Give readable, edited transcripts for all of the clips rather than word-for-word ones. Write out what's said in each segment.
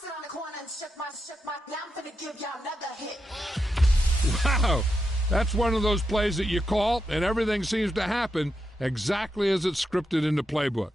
sit on the corner and shook my, now I'm finna give y'all another hit. Wow, that's one of those plays that you call, and everything seems to happen exactly as it's scripted in the playbook.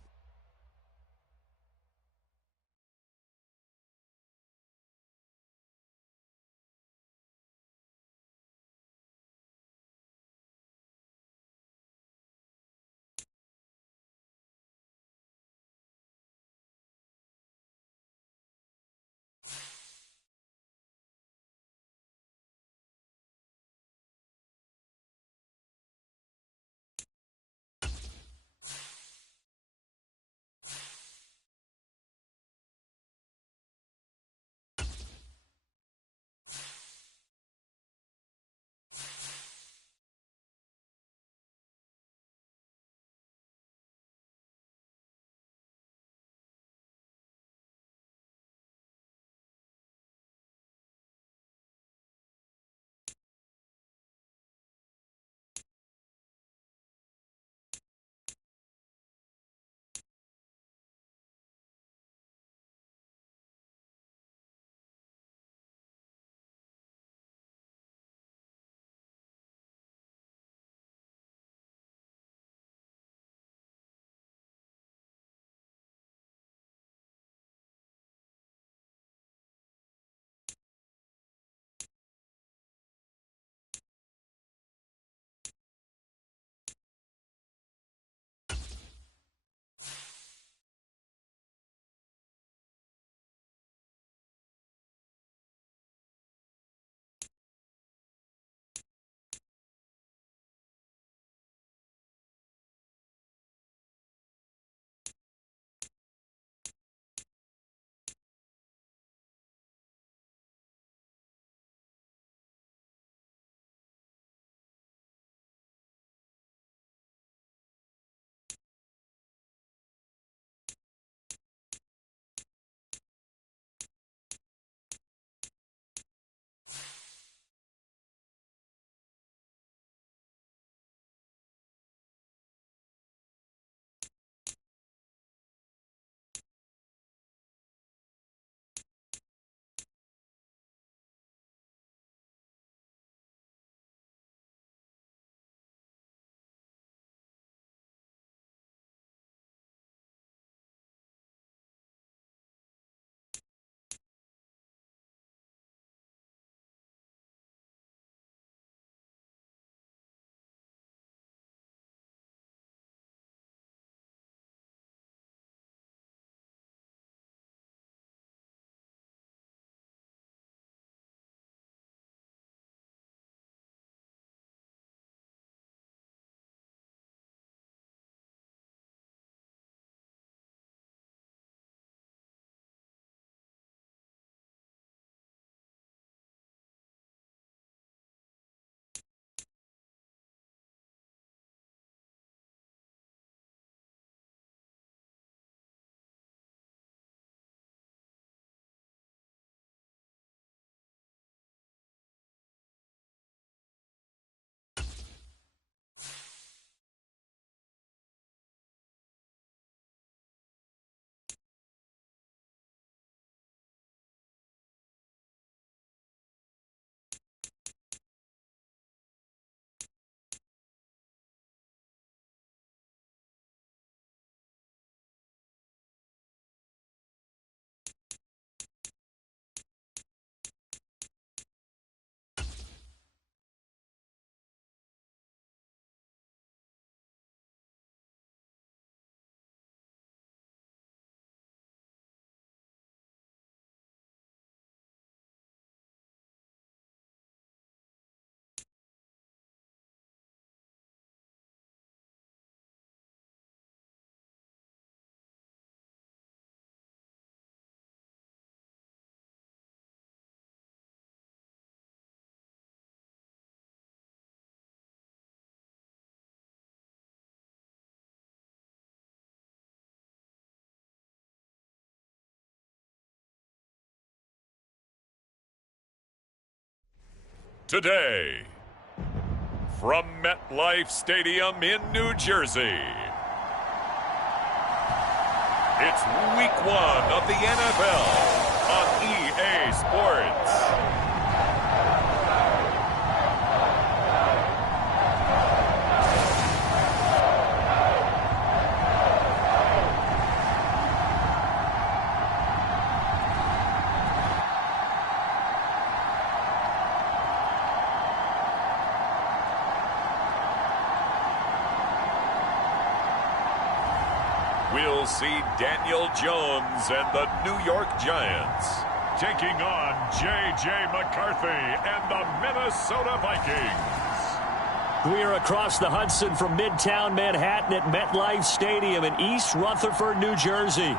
Today, from MetLife Stadium in New Jersey, it's Week 1 of the NFL. on EA Sports. We'll see Daniel Jones and the New York Giants taking on J.J. McCarthy and the Minnesota Vikings. We are across the Hudson from Midtown Manhattan at MetLife Stadium in East Rutherford, New Jersey.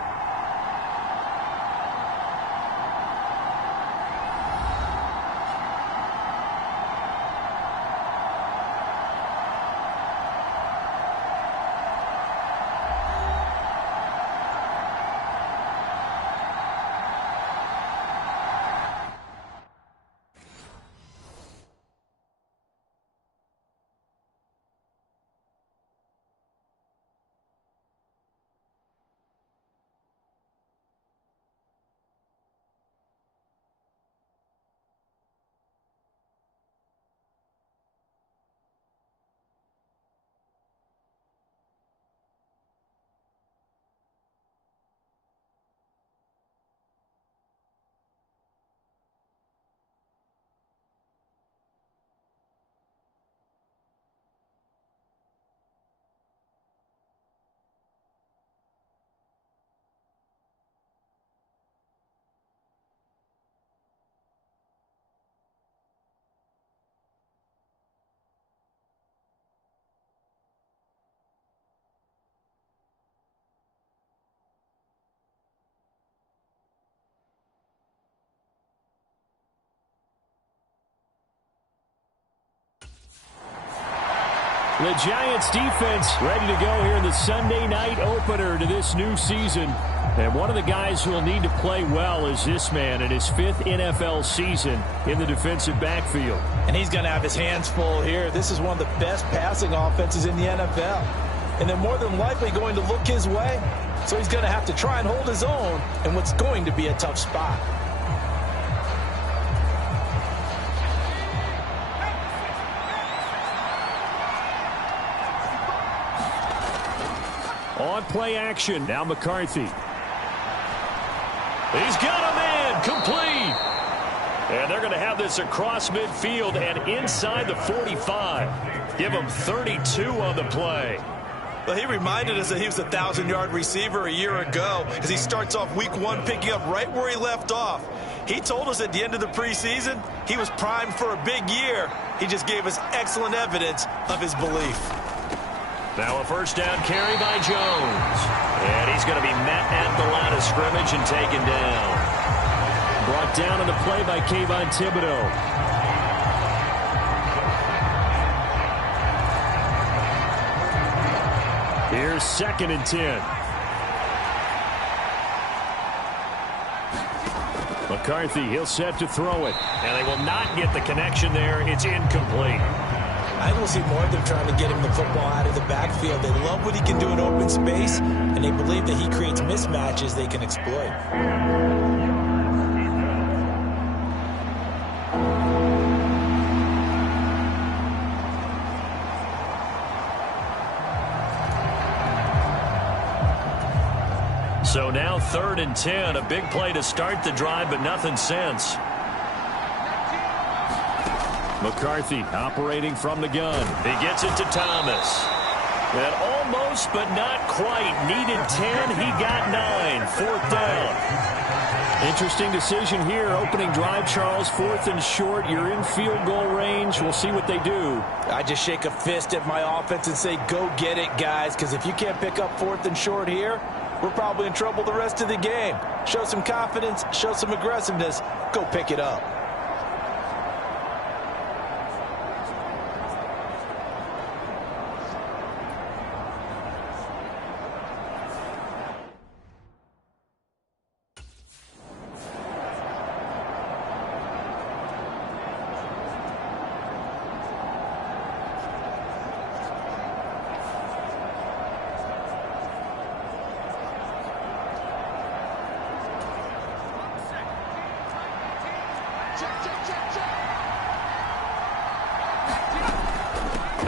The Giants defense ready to go here in the Sunday night opener to this new season. And one of the guys who will need to play well is this man in his 5th NFL season in the defensive backfield. And he's going to have his hands full here. This is one of the best passing offenses in the NFL. And they're more than likely going to look his way. So he's going to have to try and hold his own in what's going to be a tough spot. On play action, now McCarthy. He's got a man, complete. And they're going to have this across midfield and inside the 45. Give him 32 on the play. Well, he reminded us that he was a 1,000-yard receiver a year ago as he starts off week 1 picking up right where he left off. He told us at the end of the preseason he was primed for a big year. He just gave us excellent evidence of his belief. Now a first down carry by Jones. And he's going to be met at the line of scrimmage and taken down. Brought down on the play by Kayvon Thibodeau. Here's 2nd and 10. McCarthy, he'll set to throw it. And they will not get the connection there. It's incomplete. I will see more of them trying to get him the football out of the backfield. They love what he can do in open space, and they believe that he creates mismatches they can exploit. So now 3rd and 10, a big play to start the drive, but nothing since. McCarthy operating from the gun. He gets it to Thomas. And almost, but not quite. Needed 10. He got 9. 4th down. Interesting decision here. Opening drive, Charles. 4th and short. You're in field goal range. We'll see what they do. I just shake a fist at my offense and say, go get it, guys, because if you can't pick up 4th and short here, we're probably in trouble the rest of the game. Show some confidence. Show some aggressiveness. Go pick it up.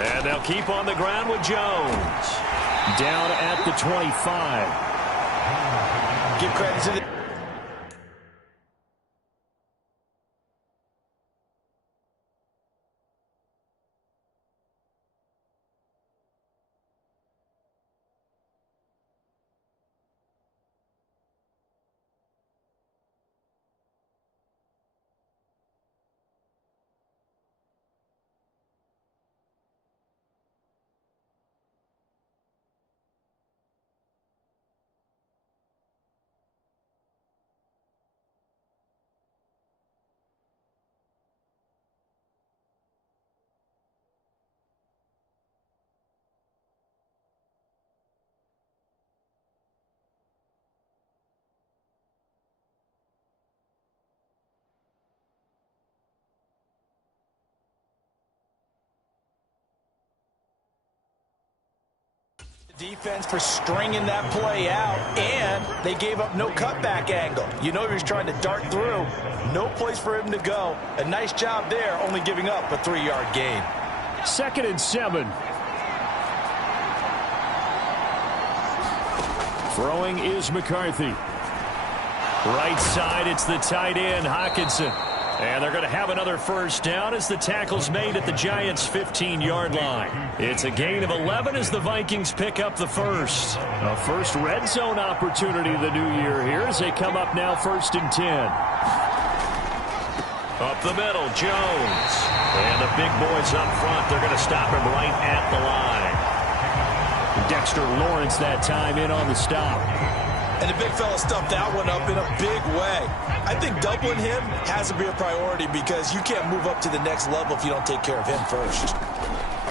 And they'll keep on the ground with Jones. Down at the 25. Give credit to the... Defense for stringing that play out, and they gave up no cutback angle. You know he was trying to dart through. No place for him to go. A nice job there, only giving up a 3-yard gain. 2nd and 7. Throwing is McCarthy. Right side, it's the tight end, Hockenson. And they're going to have another first down as the tackle's made at the Giants' 15-yard line. It's a gain of 11 as the Vikings pick up the first. A first red zone opportunity of the new year here as they come up now 1st and 10. Up the middle, Jones. And the big boys up front, they're going to stop him right at the line. Dexter Lawrence that time in on the stop. And the big fella stuffed that one up in a big way. I think doubling him has to be a priority because you can't move up to the next level if you don't take care of him first.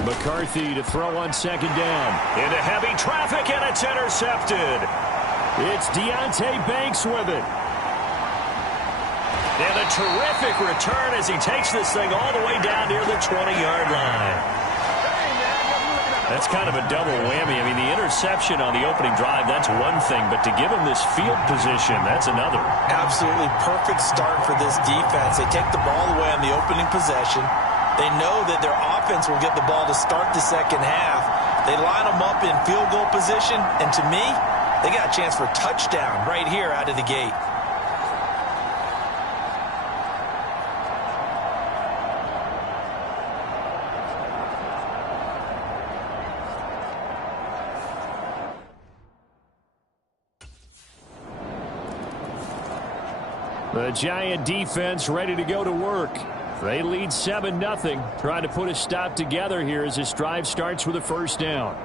McCarthy to throw on 2nd down. Into heavy traffic, and it's intercepted. It's Deonte Banks with it. And a terrific return as he takes this thing all the way down near the 20-yard line. That's kind of a double whammy. I mean, the interception on the opening drive, that's one thing, but to give him this field position, that's another. Absolutely perfect start for this defense. They take the ball away on the opening possession. They know that their offense will get the ball to start the second half. They line them up in field goal position, and to me, they got a chance for a touchdown right here out of the gate. The Giant defense ready to go to work. They lead 7-0, trying to put a stop together here as this drive starts with a first down.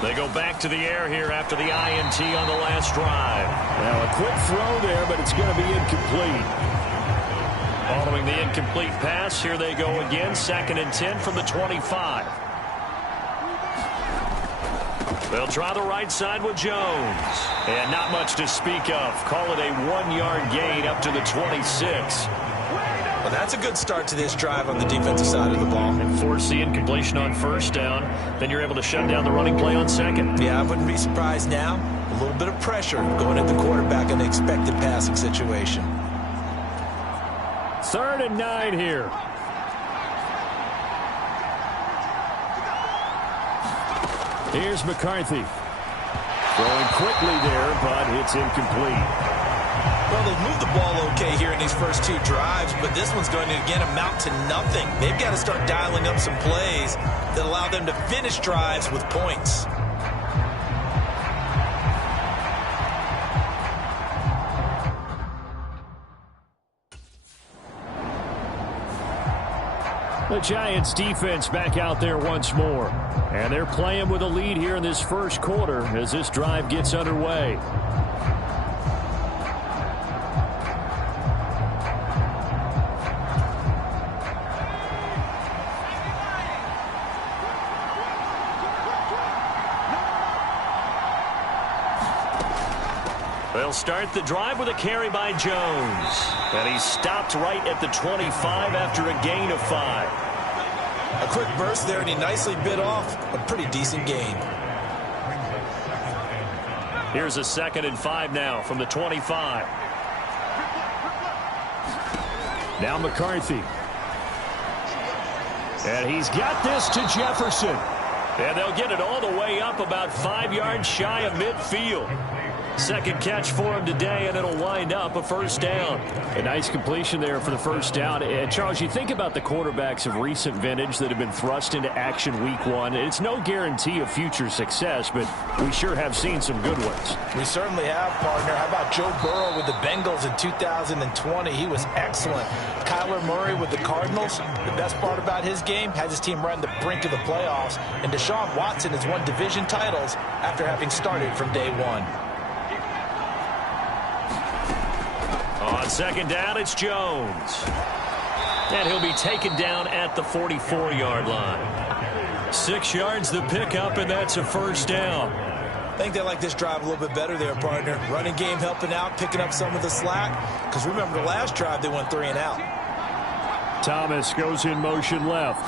They go back to the air here after the INT on the last drive. Now a quick throw there, but it's going to be incomplete. Following the incomplete pass, here they go again. 2nd and 10 from the 25. They'll try the right side with Jones. And not much to speak of. Call it a 1-yard gain up to the 26. Well, that's a good start to this drive on the defensive side of the ball. And force the incompletion on first down. Then you're able to shut down the running play on second. Yeah, I wouldn't be surprised now. A little bit of pressure going at the quarterback in the expected passing situation. 3rd and 9 here. Here's McCarthy. Throwing quickly there, but it's incomplete. Well, they've moved the ball okay here in these first 2 drives, but this one's going to, again, amount to nothing. They've got to start dialing up some plays that allow them to finish drives with points. The Giants defense back out there once more. And they're playing with a lead here in this first quarter as this drive gets underway. They'll start the drive with a carry by Jones. And he's stopped right at the 25 after a gain of 5. A quick burst there, and he nicely bit off a pretty decent gain. Here's a 2nd and 5 now from the 25. Now McCarthy. And he's got this to Jefferson. And they'll get it all the way up about 5 yards shy of midfield. Second catch for him today, and it'll wind up a first down. A nice completion there for the first down. And Charles, you think about the quarterbacks of recent vintage that have been thrust into action week 1. It's no guarantee of future success, but we sure have seen some good ones. We certainly have, partner. How about Joe Burrow with the Bengals in 2020? He was excellent. Kyler Murray with the Cardinals. The best part about his game, has his team right on the brink of the playoffs. And Deshaun Watson has won division titles after having started from day 1. On second down, it's Jones. And he'll be taken down at the 44-yard line. 6 yards the pickup, and that's a first down. I think they like this drive a little bit better there, partner. Running game helping out, picking up some of the slack. Because remember, the last drive, they went 3 and out. Thomas goes in motion left.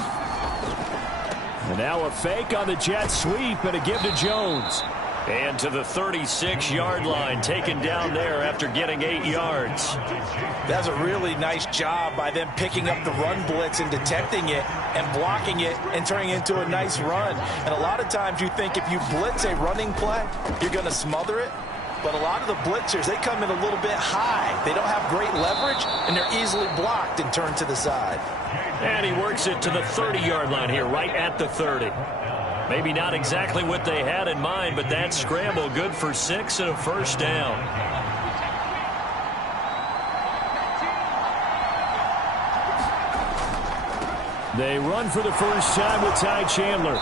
And now a fake on the jet sweep, and a give to Jones. And to the 36-yard line, taken down there after getting 8 yards. That's a really nice job by them picking up the run blitz and detecting it and blocking it and turning it into a nice run. And a lot of times you think if you blitz a running play, you're going to smother it. But a lot of the blitzers, they come in a little bit high. They don't have great leverage, and they're easily blocked and turned to the side. And he works it to the 30-yard line here, right at the 30. Maybe not exactly what they had in mind, but that scramble good for 6 and a first down. They run for the first time with Ty Chandler.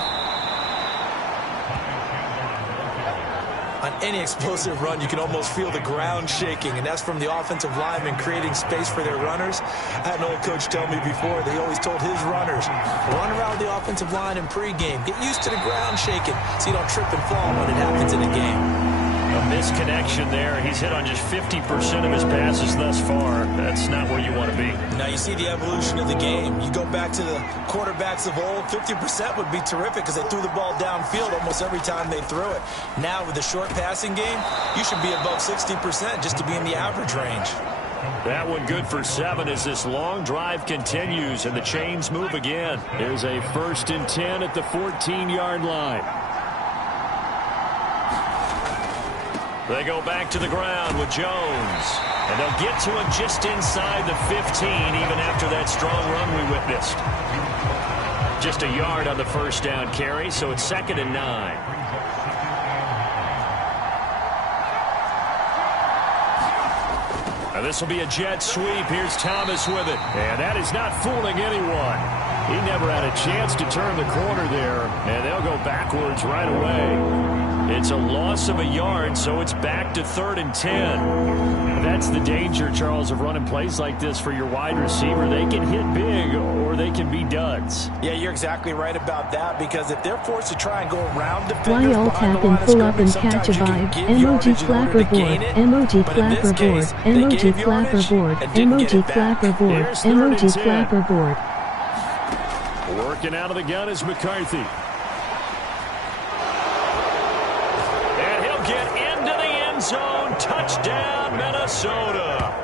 On any explosive run, you can almost feel the ground shaking, and that's from the offensive linemen creating space for their runners. I had an old coach tell me before, they always told his runners, run around the offensive line in pregame. Get used to the ground shaking so you don't trip and fall when it happens in a game. A misconnection there. He's hit on just 50% of his passes thus far. That's not where you want to be. Now you see the evolution of the game. You go back to the quarterbacks of old, 50% would be terrific because they threw the ball downfield almost every time they threw it. Now with the short passing game, you should be above 60% just to be in the average range. That one good for 7 as this long drive continues and the chains move again. There's a 1st and 10 at the 14-yard line. They go back to the ground with Jones. And they'll get to him just inside the 15, even after that strong run we witnessed. Just a yard on the first down carry, so it's 2nd and 9. Now this will be a jet sweep. Here's Thomas with it. And that is not fooling anyone. He never had a chance to turn the corner there. And they'll go backwards right away. It's a loss of a yard, so it's back to 3rd and 10. That's the danger, Charles, of running plays like this for your wide receiver. They can hit big or they can be duds. Yeah, you're exactly right about that, because if they're forced to try and go around defenders Why all tap and pull up and catch a vibe? Emoji flapper board, emoji flapper board, emoji flapper board, emoji flapper board, emoji flapper board. Working out of the gun is McCarthy. Zone, touchdown, Minnesota.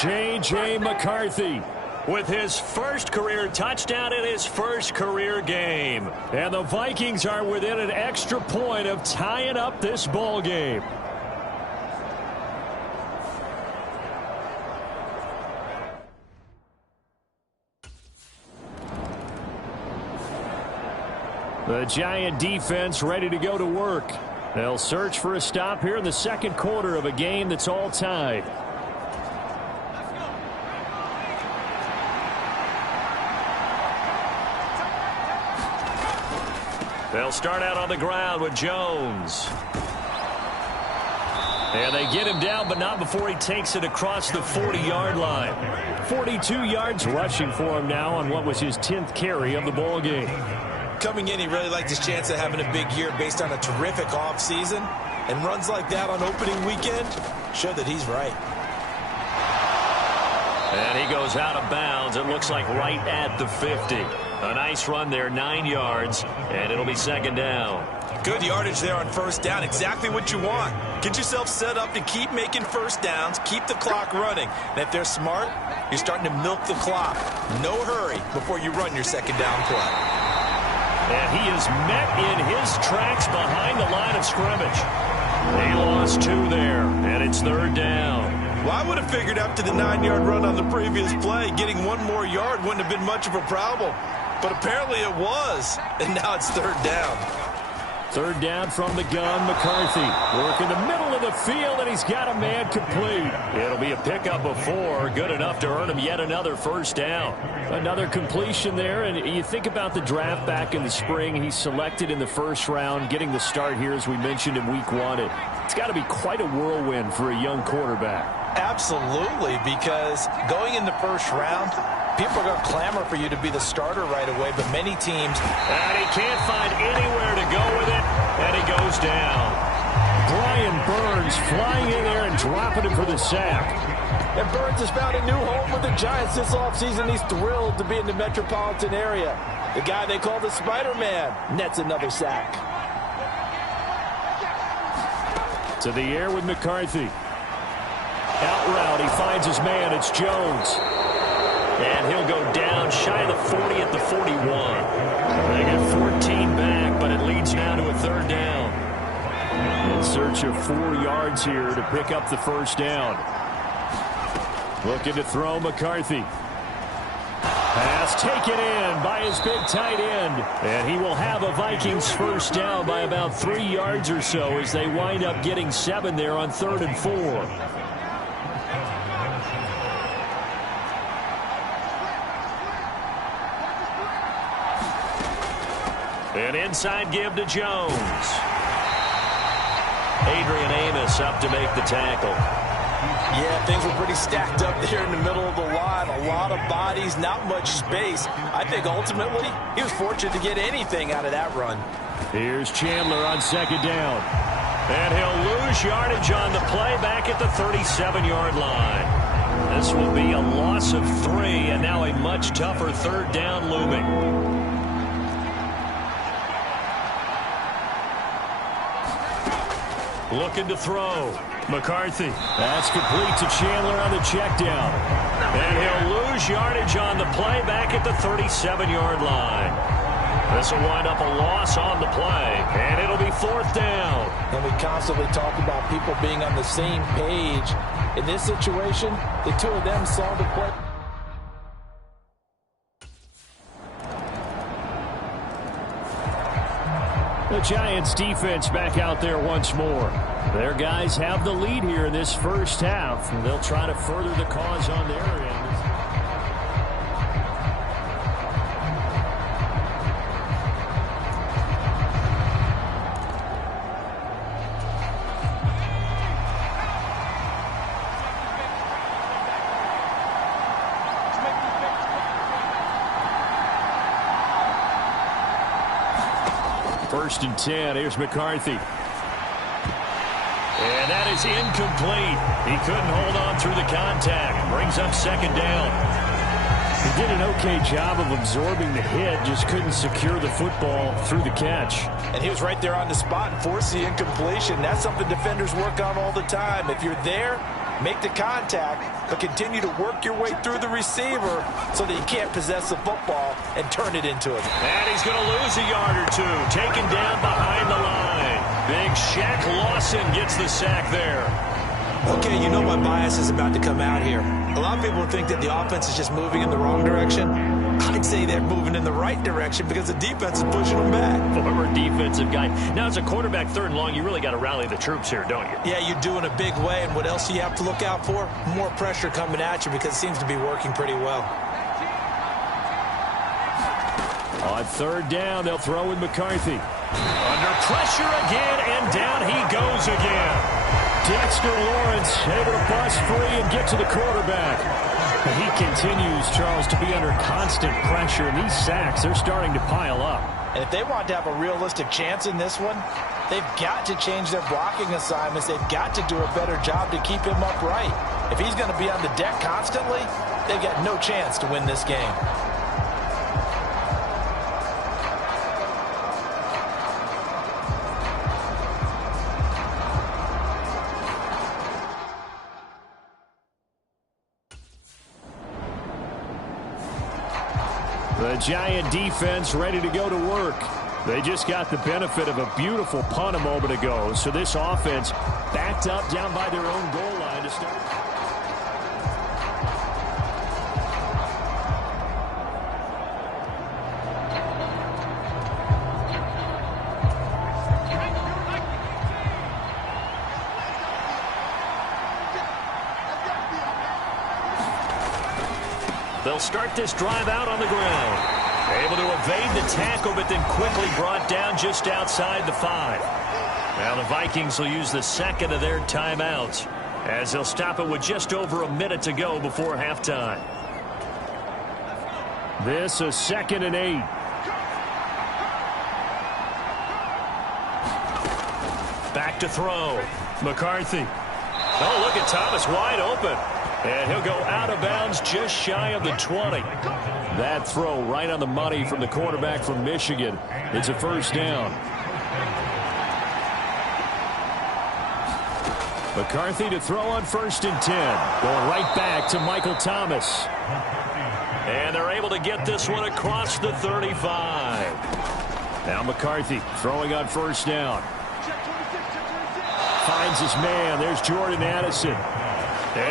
J.J. McCarthy with his first career touchdown in his first career game. And the Vikings are within an extra point of tying up this ball game. The Giant defense ready to go to work. They'll search for a stop here in the second quarter of a game that's all tied. They'll start out on the ground with Jones. And they get him down, but not before he takes it across the 40-yard line. 42 yards rushing for him now on what was his 10th carry of the ball game. Coming in, he really liked his chance of having a big year based on a terrific offseason. And runs like that on opening weekend show that he's right. And he goes out of bounds. It looks like right at the 50. A nice run there, 9 yards, and it'll be second down. Good yardage there on first down. Exactly what you want. Get yourself set up to keep making first downs, keep the clock running. And if they're smart, you're starting to milk the clock. No hurry before you run your second down play. And he is met in his tracks behind the line of scrimmage. He lost 2 there, and it's third down. Well, I would have figured after the 9-yard run on the previous play, getting 1 more yard wouldn't have been much of a problem. But apparently it was, and now it's third down. Third down from the gun, McCarthy. Working the middle of the field, and he's got a man complete. It'll be a pickup of 4, good enough to earn him yet another first down. Another completion there, and you think about the draft back in the spring. He's selected in the first round, getting the start here, as we mentioned, in week 1. It's got to be quite a whirlwind for a young quarterback. Absolutely, because going in the first round, people are going to clamor for you to be the starter right away, but many teams... And he can't find anywhere to go with it, and he goes down. Brian Burns flying in there and dropping him for the sack. And Burns has found a new home with the Giants this offseason. He's thrilled to be in the metropolitan area. The guy they call the Spider-Man nets another sack. To the air with McCarthy. Out route, he finds his man. It's Jones. And he'll go down shy of the 40 at the 41. They get 14 back, but it leads now to a third down. In search of 4 yards here to pick up the first down. Looking to throw McCarthy. Pass taken in by his big tight end. And he will have a Vikings first down by about 3 yards or so as they wind up getting 7 there on 3rd and 4. An inside give to Jones. Adrian Amos up to make the tackle. Yeah, things were pretty stacked up there in the middle of the line. A lot of bodies, not much space. I think ultimately he was fortunate to get anything out of that run. Here's Chandler on second down. And he'll lose yardage on the play back at the 37-yard line. This will be a loss of 3, and now a much tougher third down looming. Looking to throw. McCarthy. That's complete to Chandler on the check down. And he'll lose yardage on the play back at the 37-yard line. This will wind up a loss on the play, and it'll be 4th down. And we constantly talk about people being on the same page. In this situation, the two of them saw the play. The Giants defense back out there once more. Their guys have the lead here in this first half, and they'll try to further the cause on their end. First and 10. Here's McCarthy. And that is incomplete. He couldn't hold on through the contact. Brings up second down. He did an okay job of absorbing the hit, just couldn't secure the football through the catch. And he was right there on the spot and forced the incompletion. That's something defenders work on all the time. If you're there, make the contact, but continue to work your way through the receiver so that you can't possess the football and turn it into it. And he's going to lose a yard or 2. Taken down behind the line. Big Shaq Lawson gets the sack there. Okay, you know my bias is about to come out here. A lot of people think that the offense is just moving in the wrong direction. I'd say they're moving in the right direction because the defense is pushing them back. Former defensive guy. Now, as a quarterback, 3rd and long, you really got to rally the troops here, don't you? Yeah, you do in a big way. And what else do you have to look out for? More pressure coming at you because it seems to be working pretty well. On 3rd down, they'll throw with McCarthy. Under pressure again, and down he goes again. Dexter Lawrence able to bust free and get to the quarterback. He continues, Charles, to be under constant pressure, and these sacks, they're starting to pile up. And if they want to have a realistic chance in this one, they've got to change their blocking assignments. They've got to do a better job to keep him upright. If he's going to be on the deck constantly, they've got no chance to win this game. The Giant defense ready to go to work. They just got the benefit of a beautiful punt a moment ago. So this offense backed up down by their own goal line to start. They'll start this drive out on the ground. Able to evade the tackle, but then quickly brought down just outside the 5. Now the Vikings will use the second of their timeouts as they'll stop it with just over a minute to go before halftime. This a 2nd and 8. Back to throw. McCarthy. Oh, look at Thomas wide open. And he'll go out of bounds just shy of the 20. That throw right on the money from the quarterback from Michigan. It's a first down. McCarthy to throw on 1st and 10. Going right back to Michael Thomas. And they're able to get this one across the 35. Now McCarthy throwing on 1st down. Finds his man. There's Jordan Addison.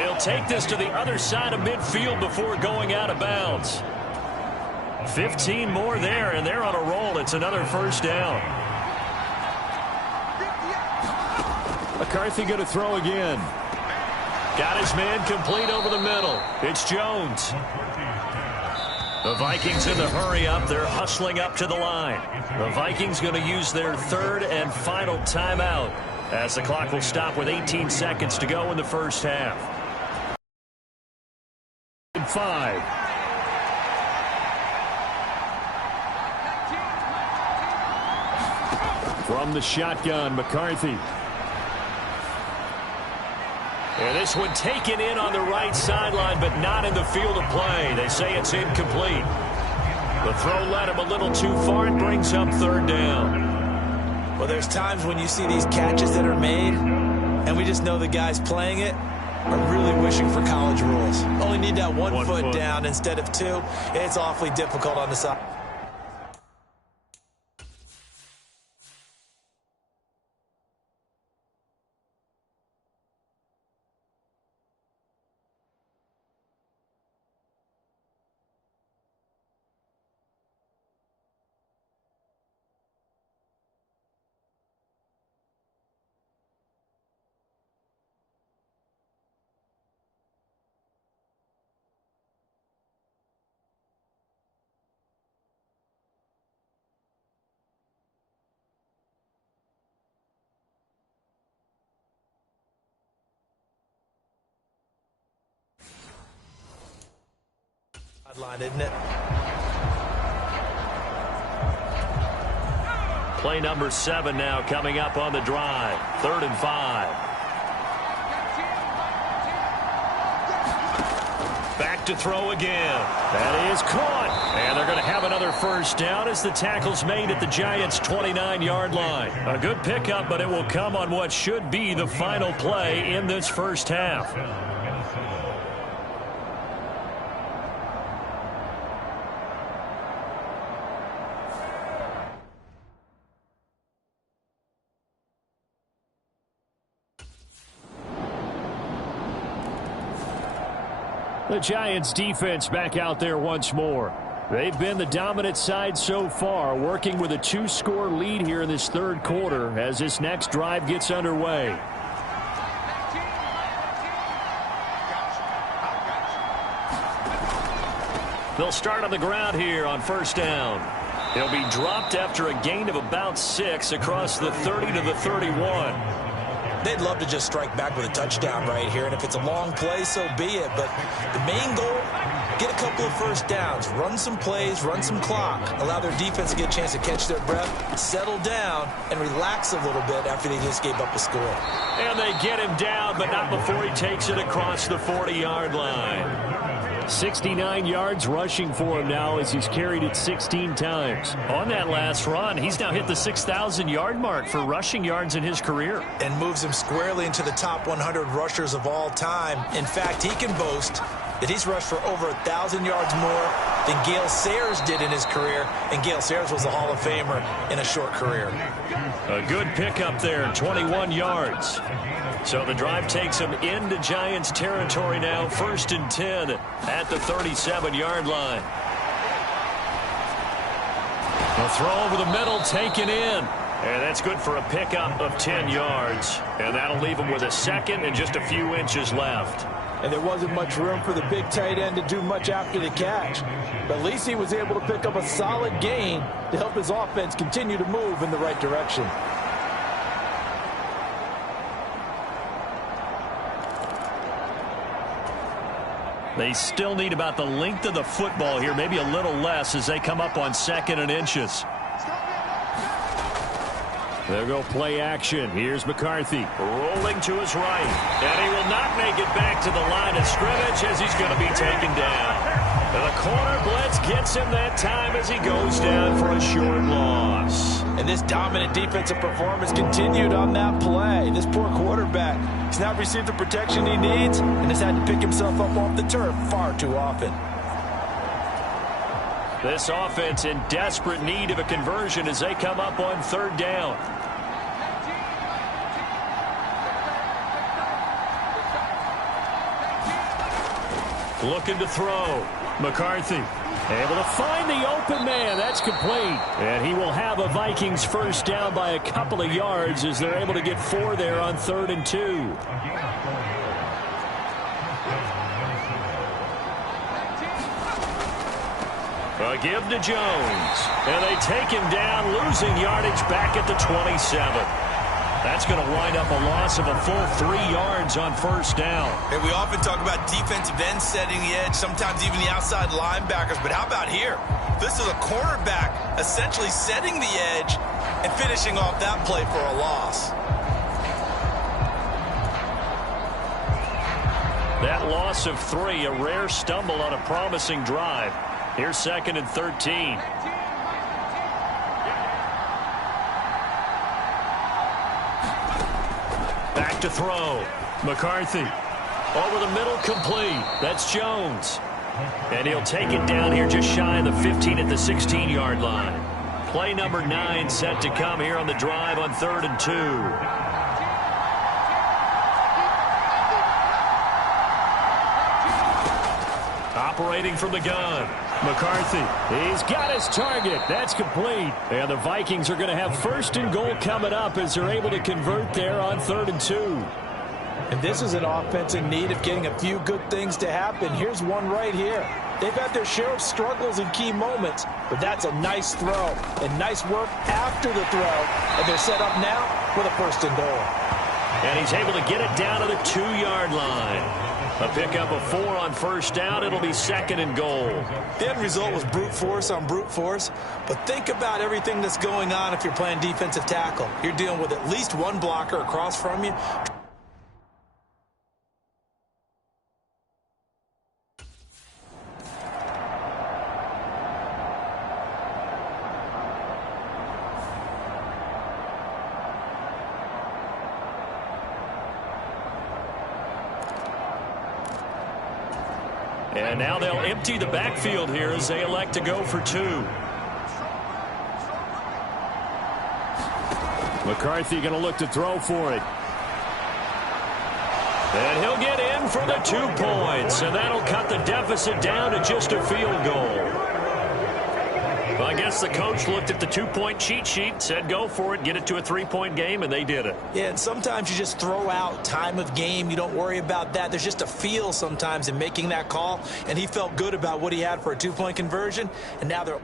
He'll take this to the other side of midfield before going out of bounds. 15 more there, and they're on a roll. It's another first down. McCarthy going to throw again. Got his man complete over the middle. It's Jones. The Vikings in the hurry up. They're hustling up to the line. The Vikings going to use their 3rd and final timeout as the clock will stop with 18 seconds to go in the first half. 5. From the shotgun, McCarthy. And this one taken in on the right sideline, but not in the field of play. They say it's incomplete. The throw led him a little too far and brings up 3rd down. Well, there's times when you see these catches that are made, and we just know the guys playing it are really wishing for college rules. Only need that one foot down instead of 2. It's awfully difficult on the side. Line, isn't it? Play number 7 now coming up on the drive. 3rd and 5. Back to throw again. That is caught. And they're going to have another first down as the tackle's made at the Giants' 29-yard line. A good pickup, but it will come on what should be the final play in this first half. The Giants defense back out there once more. They've been the dominant side so far, working with a 2-score lead here in this 3rd quarter as this next drive gets underway. They'll start on the ground here on 1st down. He'll be dropped after a gain of about 6 across the 30 to the 31. They'd love to just strike back with a touchdown right here, and if it's a long play, so be it. But the main goal, get a couple of first downs, run some plays, run some clock, allow their defense to get a chance to catch their breath, settle down, and relax a little bit after they just gave up a score. And they get him down, but not before he takes it across the 40-yard line. 69 yards rushing for him now as he's carried it 16 times. On that last run, he's now hit the 6,000-yard mark for rushing yards in his career. And moves him squarely into the top 100 rushers of all time. In fact, he can boast that he's rushed for over 1,000 yards more than Gale Sayers did in his career. And Gale Sayers was a Hall of Famer in a short career. A good pickup there, 21 yards. So the drive takes him into Giants territory now, 1st and 10 at the 37-yard line. A throw over the middle, taken in. And that's good for a pickup of 10 yards. And that'll leave him with a second and just a few inches left. And there wasn't much room for the big tight end to do much after the catch. But at least he was able to pick up a solid gain to help his offense continue to move in the right direction. They still need about the length of the football here, maybe a little less as they come up on 2nd and inches. They'll go play action. Here's McCarthy rolling to his right. And he will not make it back to the line of scrimmage as he's going to be taken down. And the corner blitz gets him that time as he goes down for a short loss. And this dominant defensive performance continued on that play. This poor quarterback has not received the protection he needs and has had to pick himself up off the turf far too often. This offense in desperate need of a conversion as they come up on 3rd down. Looking to throw. McCarthy able to find the open man. That's complete. And he will have a Vikings 1st down by a couple of yards as they're able to get 4 there on 3rd and 2. A give to Jones. And they take him down, losing yardage back at the 27. That's going to wind up a loss of a full 3 yards on 1st down. And we often talk about defensive ends setting the edge, sometimes even the outside linebackers. But how about here? This is a cornerback essentially setting the edge and finishing off that play for a loss. That loss of 3, a rare stumble on a promising drive. Here's 2nd and 13. Back to throw. McCarthy. Over the middle, complete. That's Jones. And he'll take it down here just shy of the 15 at the 16-yard line. Play number 9 set to come here on the drive on 3rd and 2. Operating from the gun. McCarthy. He's got his target. That's complete. And the Vikings are going to have 1st and goal coming up as they're able to convert there on 3rd and 2. And this is an offense in need of getting a few good things to happen. Here's one right here. They've had their share of struggles in key moments, but that's a nice throw and nice work after the throw. And they're set up now with a 1st and goal. And he's able to get it down to the 2-yard line. A pickup of 4 on 1st down. It'll be 2nd and goal. The end result was brute force on brute force. But think about everything that's going on if you're playing defensive tackle. You're dealing with at least one blocker across from you. And now they'll empty the backfield here as they elect to go for 2. McCarthy going to look to throw for it. And he'll get in for the 2 points. And that'll cut the deficit down to just a field goal. Well, I guess the coach looked at the 2-point cheat sheet, said go for it, get it to a 3-point game, and they did it. Yeah, and sometimes you just throw out time of game. You don't worry about that. There's just a feel sometimes in making that call, and he felt good about what he had for a 2-point conversion, and now they're...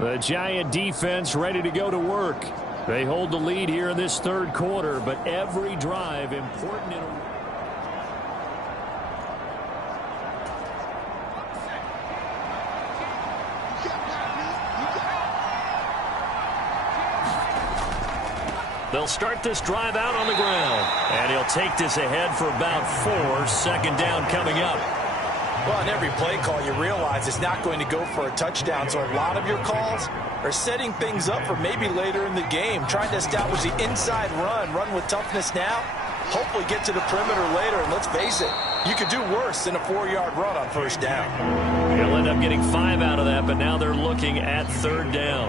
The Giant defense ready to go to work. They hold the lead here in this 3rd quarter, but every drive important in They'll start this drive out on the ground. And he'll take this ahead for about 4. Second down coming up. Well, in every play call, you realize it's not going to go for a touchdown. So a lot of your calls are setting things up for maybe later in the game, trying to establish the inside run with toughness now, hopefully get to the perimeter later. And let's face it, you could do worse than a 4-yard run on first down. He'll end up getting 5 out of that, but now they're looking at third down.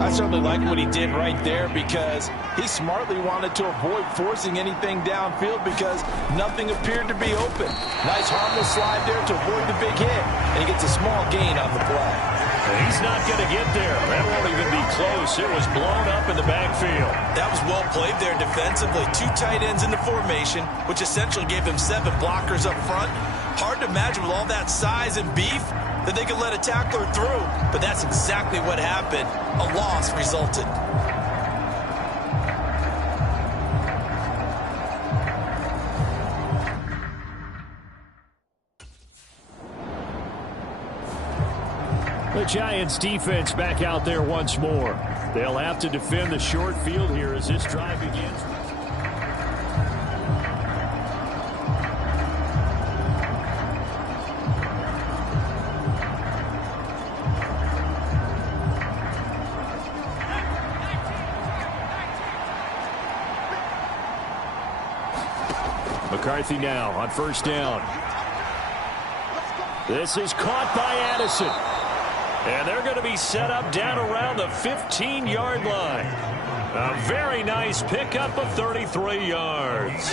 I certainly like what he did right there because he smartly wanted to avoid forcing anything downfield because nothing appeared to be open. Nice harmless slide there to avoid the big hit, and he gets a small gain on the play. He's not going to get there. That won't even be close. It was blown up in the backfield. That was well played there defensively. 2 tight ends in the formation, which essentially gave them 7 blockers up front. Hard to imagine with all that size and beef that they could let a tackler through, but that's exactly what happened. A loss resulted. The Giants defense back out there once more. They'll have to defend the short field here as this drive begins. McCarthy now on first down. This is caught by Addison. And they're going to be set up down around the 15-yard line. A very nice pickup of 33 yards.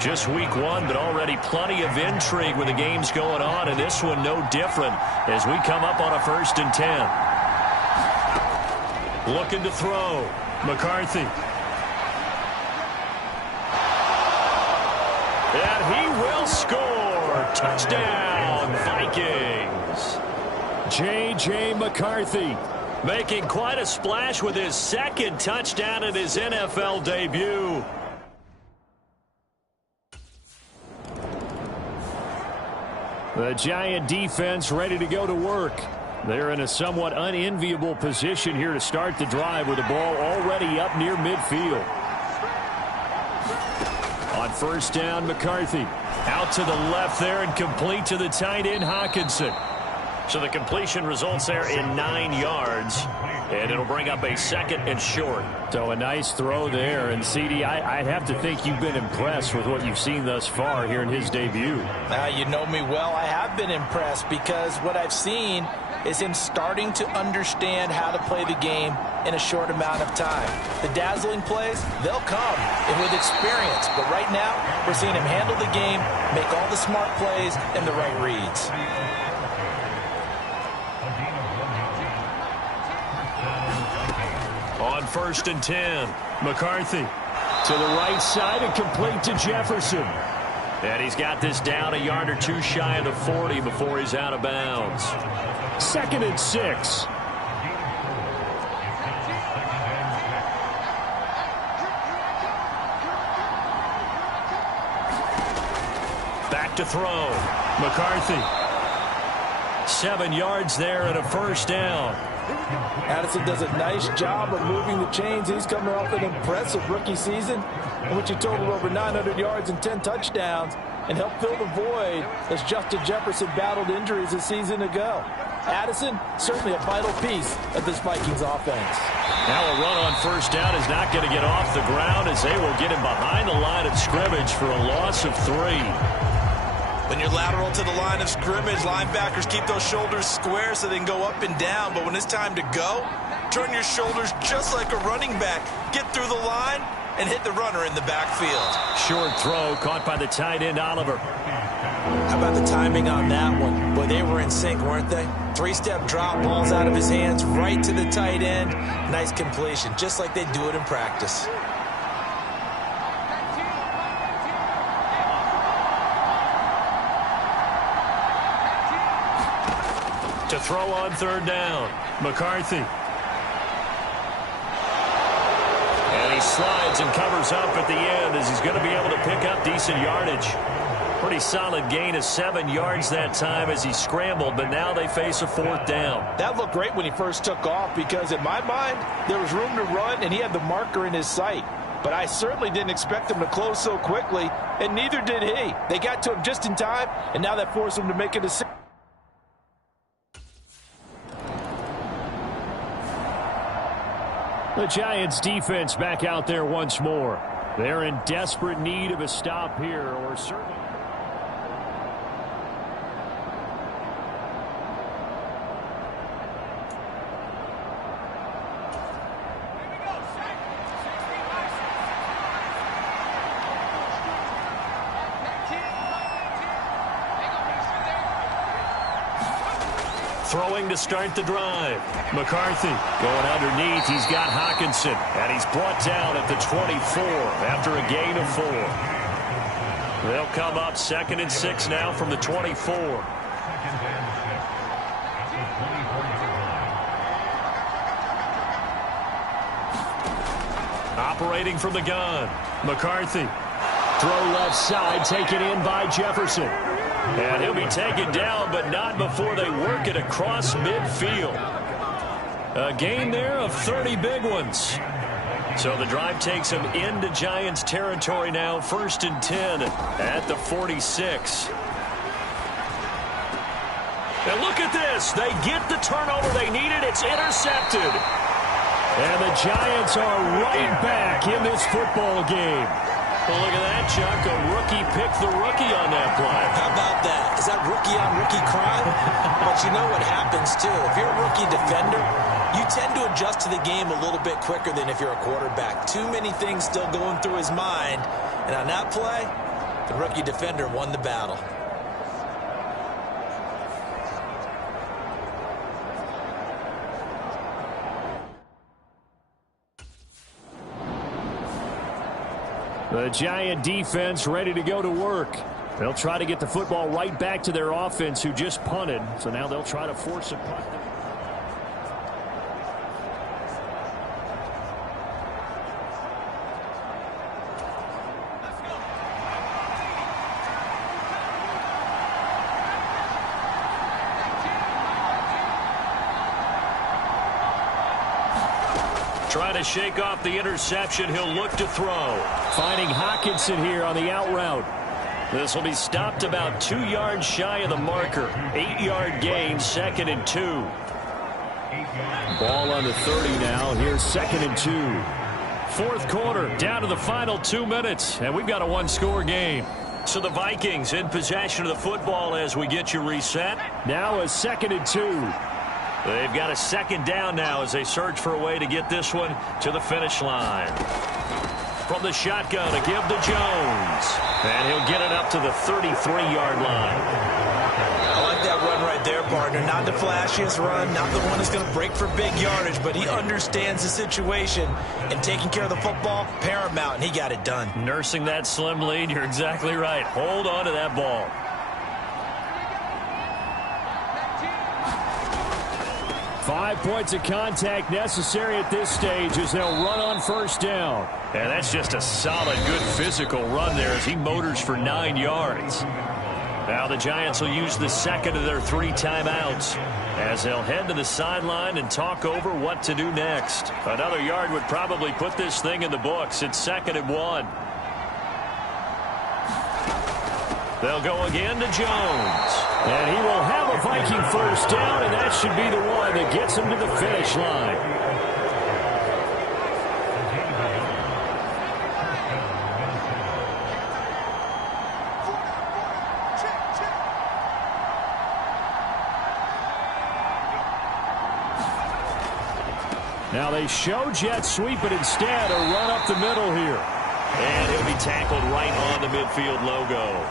Just week 1, but already plenty of intrigue with the games going on, and this one no different as we come up on a 1st and 10. Looking to throw. McCarthy. And he will score. Touchdown, Vikings. J.J. McCarthy making quite a splash with his 2nd touchdown in his NFL debut. The Giant defense ready to go to work. They're in a somewhat unenviable position here to start the drive with the ball already up near midfield. On first down, McCarthy out to the left there and complete to the tight end, Hawkinson. So the completion results there in 9 yards, and it'll bring up a 2nd and short. So a nice throw there, and CD, I'd have to think you've been impressed with what you've seen thus far here in his debut. You know me well. I have been impressed because what I've seen is him starting to understand how to play the game in a short amount of time. The dazzling plays, they'll come and with experience, but right now we're seeing him handle the game, make all the smart plays and the right reads. On 1st and 10, McCarthy to the right side and complete to Jefferson. And he's got this down a yard or 2 shy of the 40 before he's out of bounds. 2nd and 6. Back to throw. McCarthy. 7 yards there and a 1st down. Addison does a nice job of moving the chains. He's coming off an impressive rookie season in which he totaled over 900 yards and 10 touchdowns and helped fill the void as Justin Jefferson battled injuries a season ago. Addison, certainly a vital piece of this Vikings offense. Now a run on first down is not going to get off the ground as they will get him behind the line of scrimmage for a loss of 3. When you're lateral to the line of scrimmage, linebackers keep those shoulders square so they can go up and down. But when it's time to go, turn your shoulders just like a running back. Get through the line and hit the runner in the backfield. Short throw caught by the tight end, Oliver. How about the timing on that one? Boy, they were in sync, weren't they? 3-step drop, balls out of his hands, right to the tight end. Nice completion, just like they do it in practice. To throw on third down, McCarthy. And he slides and covers up at the end as he's going to be able to pick up decent yardage. Pretty solid gain of 7 yards that time as he scrambled, but now they face a 4th down. That looked great when he first took off because, in my mind, there was room to run, and he had the marker in his sight. But I certainly didn't expect him to close so quickly, and neither did he. They got to him just in time, and now that forced him to make a decision. The Giants defense back out there once more. They're in desperate need of a stop here, or certainly. Throwing to start the drive. McCarthy going underneath. He's got Hawkinson, and he's brought down at the 24 after a gain of 4. They'll come up 2nd and 6 now from the 24. Operating from the gun. McCarthy. Throw left side, taken in by Jefferson. And he'll be taken down, but not before they work it across midfield. A gain there of 30 big ones. So the drive takes them into Giants territory now, 1st and 10 at the 46. And look at this. They get the turnover they needed. It's intercepted. And the Giants are right back in this football game. Well, look at that, Chuck. A rookie picked the rookie on that play. How about that? Is that rookie-on-rookie crime? But you know what happens, too. If you're a rookie defender, you tend to adjust to the game a little bit quicker than if you're a quarterback. Too many things still going through his mind. And on that play, the rookie defender won the battle. The Giant defense ready to go to work. They'll try to get the football right back to their offense who just punted. So now they'll try to force a punt. Trying to shake off the interception. He'll look to throw. Finding Hawkinson here on the out route. This will be stopped about 2 yards shy of the marker. 8-yard gain, 2nd and 2. Ball on the 30 now. Here's 2nd and 2. 4th quarter, down to the final 2 minutes. And we've got a one-score game. So the Vikings in possession of the football as we get you reset. Now a 2nd and 2. They've got a 2nd down now as they search for a way to get this one to the finish line. From the shotgun, a give to Jones. And he'll get it up to the 33-yard line. I like that run right there, partner. Not the flashiest run, not the one that's going to break for big yardage, but he understands the situation, and taking care of the football, paramount, and he got it done. Nursing that slim lead, you're exactly right. Hold on to that ball. Five points of contact necessary at this stage as they'll run on 1st down. And that's just a solid, good physical run there as he motors for 9 yards. Now the Giants will use the 2nd of their 3 timeouts as they'll head to the sideline and talk over what to do next. Another yard would probably put this thing in the books. It's 2nd and 1. They'll go again to Jones. And he will have a Viking 1st down, and that should be the one that gets him to the finish line. Now they show jet sweep, but instead a run up the middle here. And he'll be tackled right on the midfield logo.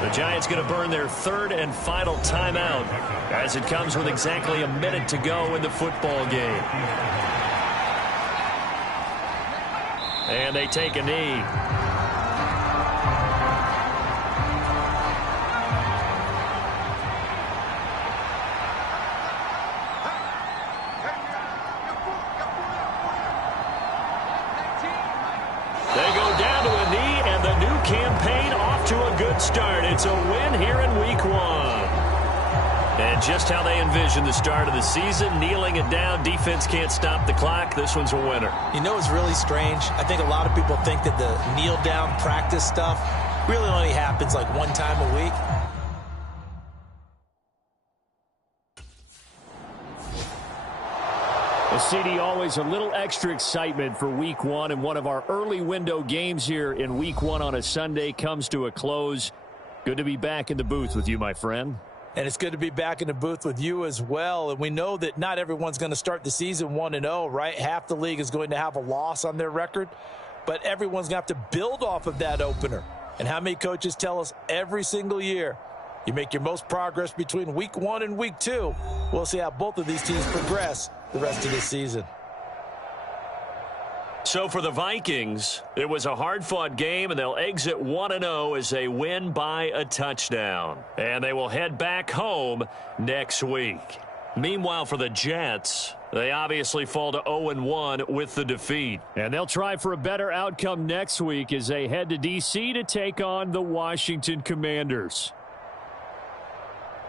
The Giants going to burn their 3rd and final timeout as it comes with exactly a minute to go in the football game. And they take a knee. They go down to a knee, and the new campaign off to a good start. It's a win here in Week 1. And just how they envision the start of the season, kneeling it down, defense can't stop the clock. This one's a winner. You know, it's really strange. I think a lot of people think that the kneel-down practice stuff really only happens like one time a week. CD, always a little extra excitement for Week 1, and one of our early window games here in Week 1 on a Sunday comes to a close. Good to be back in the booth with you, my friend. And it's good to be back in the booth with you as well. And we know that not everyone's going to start the season 1-0, right? Half the league is going to have a loss on their record, but everyone's going to have to build off of that opener. And how many coaches tell us every single year, you make your most progress between Week 1 and Week 2. We'll see how both of these teams progress the rest of this season. So for the Vikings, it was a hard-fought game, and they'll exit 1-0 as they win by a touchdown. And they will head back home next week. Meanwhile, for the Jets, they obviously fall to 0-1 with the defeat. And they'll try for a better outcome next week as they head to D.C. to take on the Washington Commanders.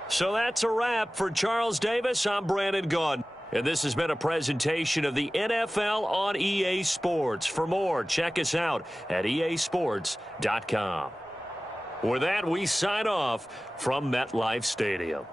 So that's a wrap. For Charles Davis, I'm Brandon Gaudin. And this has been a presentation of the NFL on EA Sports. For more, check us out at easports.com. With that, we sign off from MetLife Stadium.